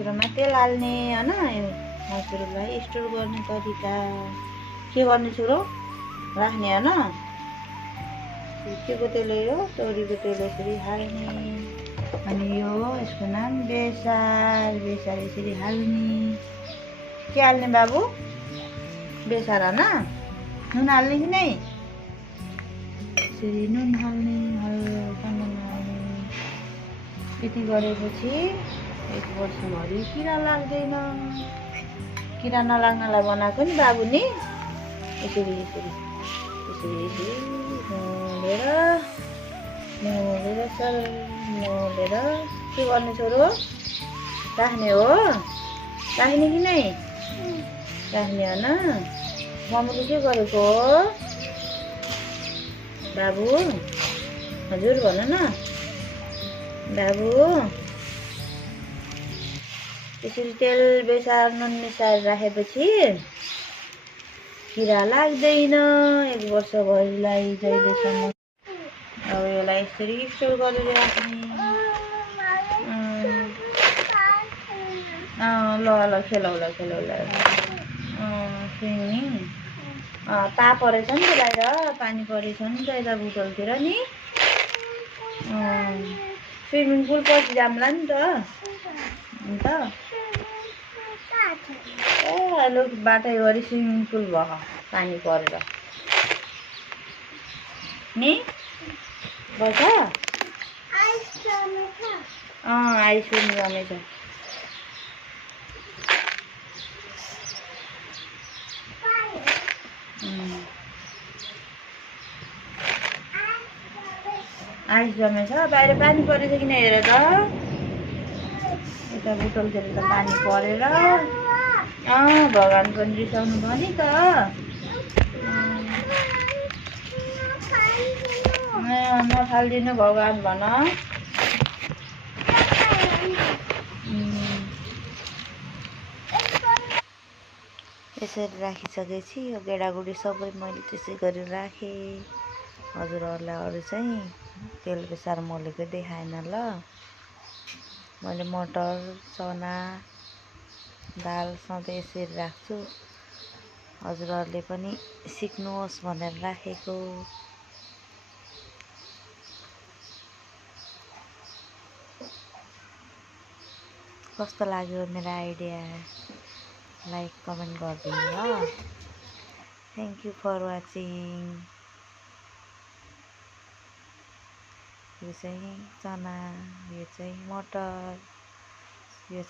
मसुरामा तेल हाल्ने हैन। मसुरालाई स्टोर गर्ने तरिका के गर्ने छोरो राख्ने हैन। केको तेल हो तोरीको तेल यसरी हाल्ने। अनि यो यसको नाम बेसार। बेसार यसरी हाल्ने। के हाल्ने बाबु बेसार हैन। नुन हाल्ने कि नै यसरी नुन हाल्ने हल्का नुन हाल्ने। यति गरेपछि 1 वर्षभरि किरा लाग्दैन। किरा नलाग्नलाई बनाएको नि बाबु नि यसरी यसरी यसरी यसरी मोलेर मोलेर सर मोलेर के गर्ने छोरो राख्ने हो। राख्ने कि नै राख्ने हैन। मम्मीले के गरेको हो बाबु हजुर भन न बाबु। यसरी तेल बेसार नुन मिसाएर राखेपछि किरा लाग्दैन 1 वर्षभरिलाई जहिलेसम्म। अब यसलाई यसरी स्टोर गरेर राख्ने। ल ल खेलौला खेलौला स्विमिङ ताप परेछ नि त बाहिर पानी परेछ नि त यता बोतलतिर नि। स्विमिङ पुल पछि जाम्ला नि त अन्त अहिले बाटैभरि स्विमिङ पुल भयो पानी परेर नि बस आइसक्रिम जमेछ। आइस जमेछ बाहिर पानी परेछ किन हेर त यता बोतलतिर त पानी परेर भगवान पनि रिसाउनु भयो नि त। नफालिदिनु भगवान भन। यसरी राखिसकेपछि यो गेडागुडी सबै मैले त्यसै गरी राखेँ। हजुरहरूलाई अरू चाहिँ तेल बेसार मोलेको देखाएन ल। मैले मटर चना दाल सधैँ यसरी राख्छु। हजुरहरूले पनि सिक्नुहोस् भनेर राखेको। कस्तो लाग्यो मेरो आइडिया लाइक कमेन्ट गरिदिनु ल। Thank you for watching. यो चाहिँ चना यो चाहिँ मटर यो चाहिँ